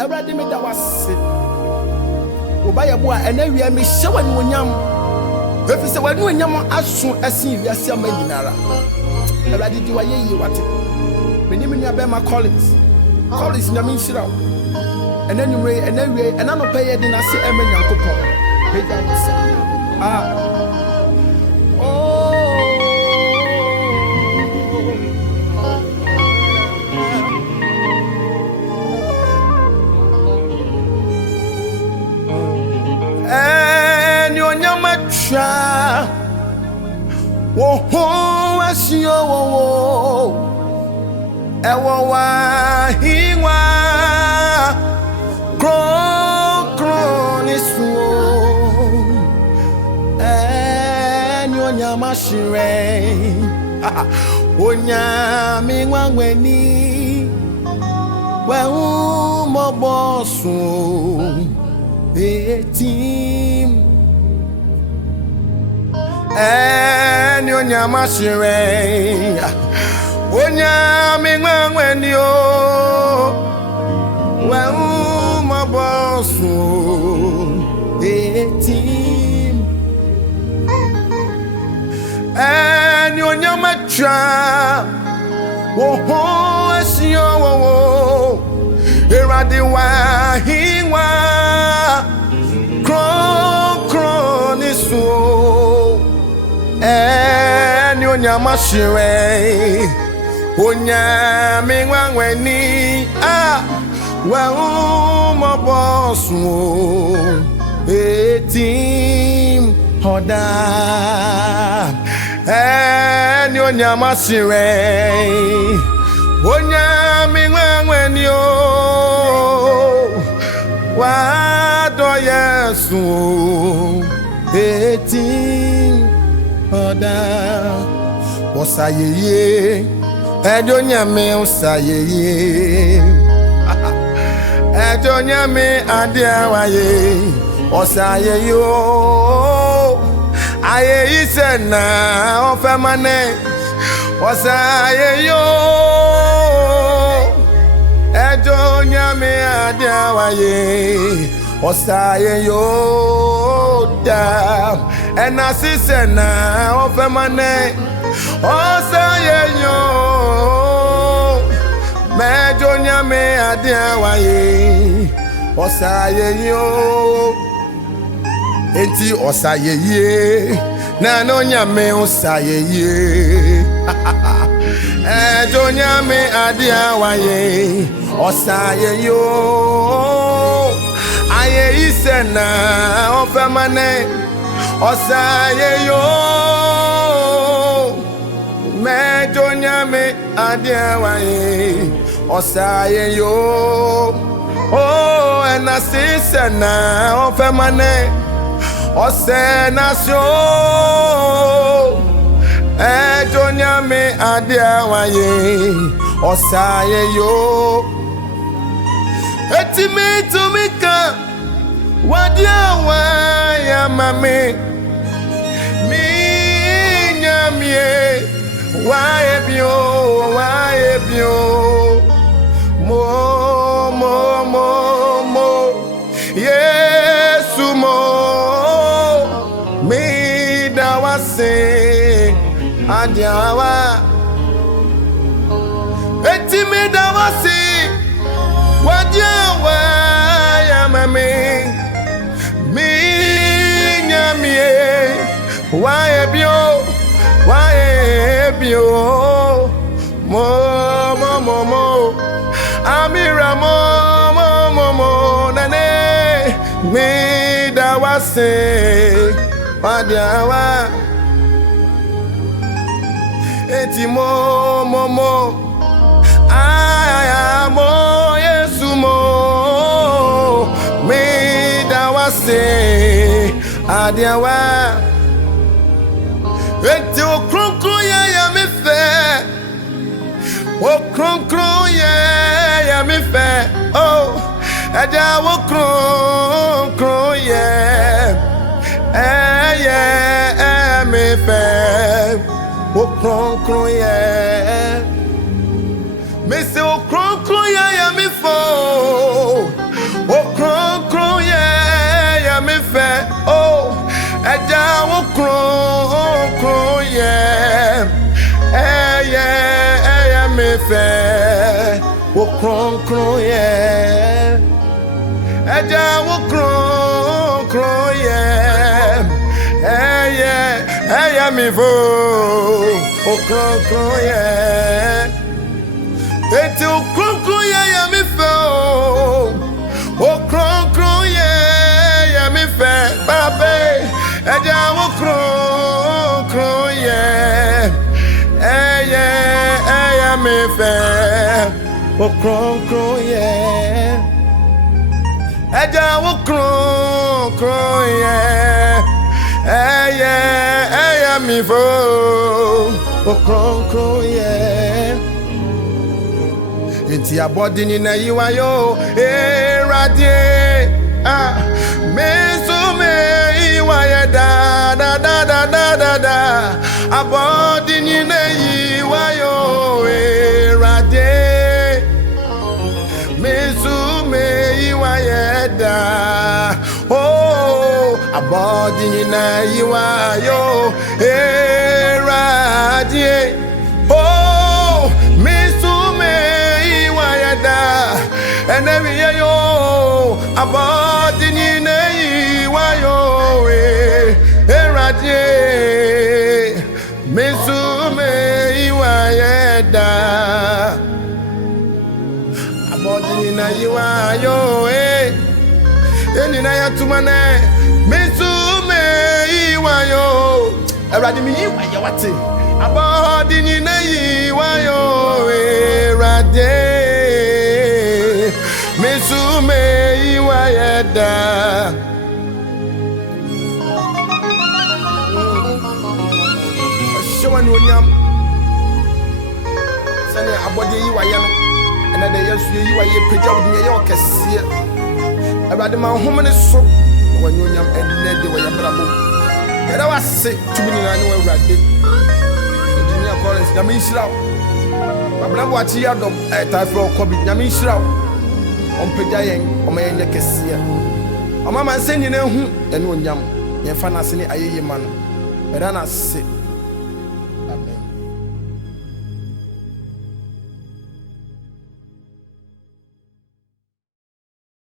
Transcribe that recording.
Everybody me that was sick. Obaya boa ena wi me hye wani onyam. Efi se wani onyam aso asin wi ase ama nyinara. Everybody di wa ye wate. Meni me nua be ma Collins. Collins nyame nhira. Ena nwure ena wi ena no pay de na se ema nyankopon. Peja wose. Wo asio wo ewo wa hiwa kro ni suo nyonya mashire onya mi wanweni wa mo bosu etim nyonya mashire onya mi ngwanweni o wa mo bosu etim nyonya macha wo asio wo erade wa hiwa kro ni so nyonya mashire onya mi ngwanweni wa mo bosu etim hoda nyonya mashire onya mi ngwanweni o wa do Yesu etim hoda osayeye edonya me osayeye edonya me adiawaye osayeye o aye isena ofemane osayeye o edonya me adiawaye osayeye o da enasisena ofemane osayeyo medonya me adiawaye osayeyo enti osayeye na no nyame osayeye edonya me adiawaye osayeyo aye isena ofemane osayeyo medonya me adiawaye osayeyo enasisena ofemane osenasyo edonya me adiawaye osayeyo etimi tumika wadiawaye mame minyamie wae bio mo Yesu mo mi dawase adiawa eti mi dawase wadiawa ya mame mi nyamie wae bio mo amira mo nane mi dawase wadiawa eti mo mo Yesu mo mi dawase adiawa eti okronkron ya mi fe okronkron ya mi fe oh ada okronkron ya mi fe okronkron ya me se okronkron ya mi fo fɛ wo kronkron yɛ ɛgya wo kronkron yɛ ɛyɛ mi fo wo kronkron yɛ eti wo kronkron yɛ mi fɛ wo kronkron yɛ mi fɛ babe ɛgya wo kronkron yɛ ɛyɛ mi fɛ wo kronkron yɛ ẹja wo kronkron yẹ ẹyẹ mi fo wo kronkron yẹ enti abọdi ni na yi wa yo erade mesume iwa yẹ da abọdi ni na yi wa yo erade mesume iwa yẹ da oh abọdi na yiwa yo erade oh mesume iwa yẹ da ẹnẹbi yẹ yo abọdi na yiwa yo erade mesume iwa yẹ da. Abọdi na yiwa yo eni na ya tumane mesume yiwa yo erade mi yiwa ya wate abọdi na yiwa yo erade mesume yiwa ya da shawani onyam sane abọdi yiwa ya no and then yes, you are a page of the York. About the Mahomany so when you am and they were a bravo. And I was sick to me, I know where I did. Engineer Collins, Yamisra. My brother, what he had at Typho Kobe, Yamisra on Pajayang, or my Nekasia. A mamma sending a who and one yam, and fantasy a man. And I say.